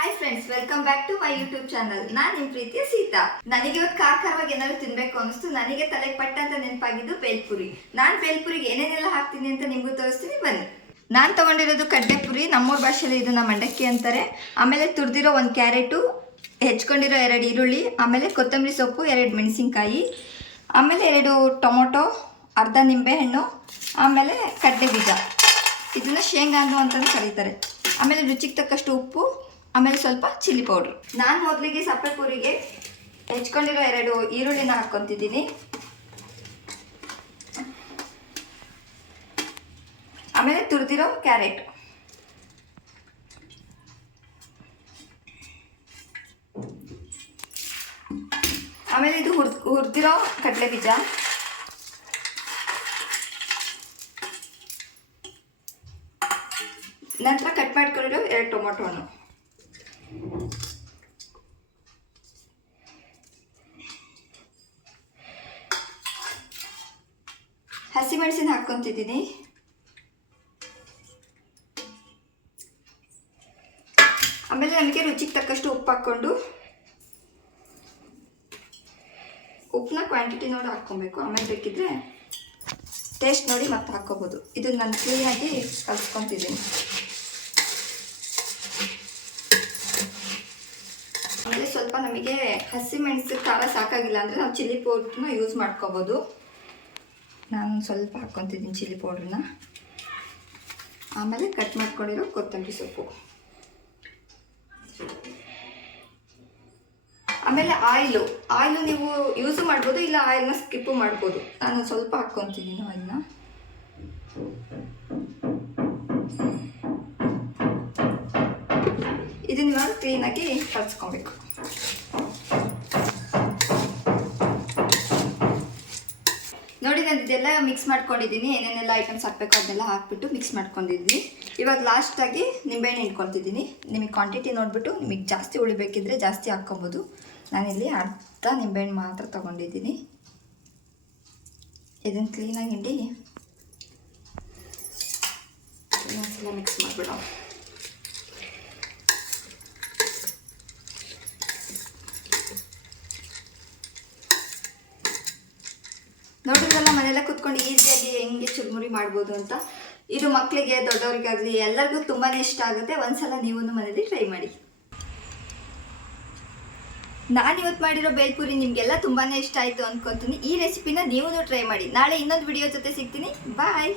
Hi friends welcome back to my YouTube channel ನಾನು ನಿಮ್ ಪ್ರೀತಿಯ ಸೀತಾ. ನನಗೆ ಇವತ್ತು ಕಾರವಾಗಿ ಏನಾದ್ರು ತಿನ್ಬೇಕು ಅನಿಸ್ತು ನನಗೆ ತಲೆಗೆ ಪಟ್ಟಂತ ನೆನಪಾಗಿದ್ದು ಬೇಲ್ಪುರಿ. ನಾನು ಬೇಲ್ಪುರಿಗೆ ಏನೇನೆಲ್ಲ ಹಾಕ್ತೀನಿ ಅಂತ ನಿಮಗೂ ತೋರಿಸ್ತೀನಿ, ಬನ್ನಿ. ನಾನು ತಗೊಂಡಿರೋದು ಕಡ್ಲೆಪುರಿ, ನಮ್ಮೂರ ಭಾಷೆಯಲ್ಲಿ ಇದನ್ನ ಮಂಡಕ್ಕಿ ಅಂತಾರೆ. ಆಮೇಲೆ ತುರಿದಿರೋ ಒಂದು ಕ್ಯಾರೆಟು, ಹೆಚ್ಕೊಂಡಿರೋ ಎರಡು ಈರುಳ್ಳಿ, ಆಮೇಲೆ ಕೊತ್ತಂಬರಿ ಸೊಪ್ಪು, ಎರಡು ಮೆಣಸಿನ್ಕಾಯಿ, ಆಮೇಲೆ ಎರಡು ಟೊಮೊಟೊ, ಅರ್ಧ ನಿಂಬೆಹಣ್ಣು, ಆಮೇಲೆ ಕಡ್ಡೆ ಬೀಜ ಇದನ್ನು ಶೇಂಗಾ ಹಣ್ಣು ಅಂತಲೂ ಕರೀತಾರೆ. ಆಮೇಲೆ ರುಚಿಗೆ ತಕ್ಕಷ್ಟು ಉಪ್ಪು ಆಮೇಲೆ ಸ್ವಲ್ಪ ಚಿಲ್ಲಿ ಪೌಡ್ರ್. ನಾನು ಮೊದಲಿಗೆ ಸಪ್ಪೆ ಪೂರಿಗೆ ಹೆಚ್ಕೊಂಡಿರೋ ಎರಡು ಈರುಳ್ಳಿನ ಹಾಕ್ಕೊತಿದ್ದೀನಿ. ಆಮೇಲೆ ತುರಿದಿರೋ ಕ್ಯಾರೆಟ್. ಆಮೇಲೆ ಇದು ಹುರ್ ಹುರಿದಿರೋ ಕಡಲೆ ಬೀಜ ನಂತರ ಕಟ್ ಮಾಡ್ಕೊಂಡಿರೋ ಎರಡು ಟೊಮೊಟೊ ಹಣ್ಣು ಹಸಿಮೆಣಸಿನ ಹಾಕ್ಕೊಂತಿದ್ದೀನಿ ಆಮೇಲೆ ನನಗೆ ರುಚಿಗೆ ತಕ್ಕಷ್ಟು ಉಪ್ಪು ಹಾಕ್ಕೊಂಡು ಉಪ್ಪನ್ನ ಕ್ವಾಂಟಿಟಿ ನೋಡಿ ಹಾಕ್ಕೊಬೇಕು ಆಮೇಲೆ ಬೇಕಿದ್ರೆ ಟೇಸ್ಟ್ ನೋಡಿ ಮತ್ತೆ ಹಾಕ್ಕೋಬೋದು ಇದು ನಾನು ಕ್ಲೀನಾಗಿ ಕಲ್ಸ್ಕೊತಿದ್ದೀನಿ ಆಮೇಲೆ ಸ್ವಲ್ಪ ನಮಗೆ ಹಸಿಮೆಣಸು ಖಾರ ಸಾಕಾಗಿಲ್ಲ ಅಂದರೆ ನಾವು ಚಿಲ್ಲಿ ಪೌಡ್ರನ್ನ ಯೂಸ್ ಮಾಡ್ಕೋಬೋದು. ನಾನು ಸ್ವಲ್ಪ ಹಾಕ್ಕೊತಿದ್ದೀನಿ ಚಿಲ್ಲಿ ಪೌಡ್ರನ್ನ ಆಮೇಲೆ ಕಟ್ ಮಾಡ್ಕೊಂಡಿರೋ ಕೊತ್ತಂಬರಿ ಸೊಪ್ಪು. ಆಮೇಲೆ ಆಯಿಲು. ಆಯಿಲು ನೀವು ಯೂಸ್ ಮಾಡ್ಬೋದು ಇಲ್ಲ ಆಯಿಲ್ನ ಸ್ಕಿಪ್ಪು ಮಾಡ್ಬೋದು. ನಾನು ಸ್ವಲ್ಪ ಹಾಕ್ಕೊತಿದ್ದೀನಿ ಆಯಿಲ್ನ. ಇದನ್ನ ಕ್ಲೀನಾಗಿ ಕಲ್ಸ್ಕೊಬೇಕು ನಾನು ಇದೆಲ್ಲ ಮಿಕ್ಸ್ ಮಾಡ್ಕೊಂಡಿದ್ದೀನಿ. ಏನೇನೆಲ್ಲ ಐಟಮ್ಸ್ ಹಾಕಬೇಕು ಅದನ್ನೆಲ್ಲ ಹಾಕ್ಬಿಟ್ಟು ಮಿಕ್ಸ್ ಮಾಡ್ಕೊಂಡಿದ್ದೀನಿ. ಇವಾಗ ಲಾಸ್ಟಾಗಿ ನಿಂಬೆಹಣ್ಣು ಇಟ್ಕೊಳ್ತಿದ್ದೀನಿ. ನಿಮಗೆ ಕ್ವಾಂಟಿಟಿ ನೋಡಿಬಿಟ್ಟು ನಿಮಗೆ ಜಾಸ್ತಿ ಉಳಿಬೇಕಿದ್ರೆ ಜಾಸ್ತಿ ಹಾಕ್ಕೊಬೋದು. ನಾನಿಲ್ಲಿ ಅರ್ಧ ನಿಂಬೆಹಣ್ಣು ಮಾತ್ರ ತೊಗೊಂಡಿದ್ದೀನಿ. ಇದನ್ನು ಕ್ಲೀನಾಗಿ ಹಿಂಡಿ. ಮಿಕ್ಸ್ ಮಾಡಿಬಿಡೋ ಕುತ್ಕೊಂಡು ಈಸಿಯಾಗಿ ಹೆಂಗೆ ಚುರುಮುರಿ ಮಾಡ್ಬೋದು ಅಂತ ಇದು ಮಕ್ಕಳಿಗೆ ದೊಡ್ಡವರಿಗಾಗಲಿ ಎಲ್ಲರಿಗೂ ತುಂಬಾ ಇಷ್ಟ ಆಗುತ್ತೆ. ಒಂದ್ಸಲ ನೀವು ಮನೇಲಿ ಟ್ರೈ ಮಾಡಿ. ನಾನು ಇವತ್ತು ಮಾಡಿರೋ ಬೇಲ್ಪುರಿ ನಿಮಗೆಲ್ಲ ತುಂಬಾ ಇಷ್ಟ ಆಯಿತು ಅನ್ಕೊತೀನಿ. ಈ ರೆಸಿಪಿನ ನೀವು ಟ್ರೈ ಮಾಡಿ. ನಾಳೆ ಇನ್ನೊಂದು ವಿಡಿಯೋ ಜೊತೆ ಸಿಗ್ತೀನಿ. ಬಾಯ್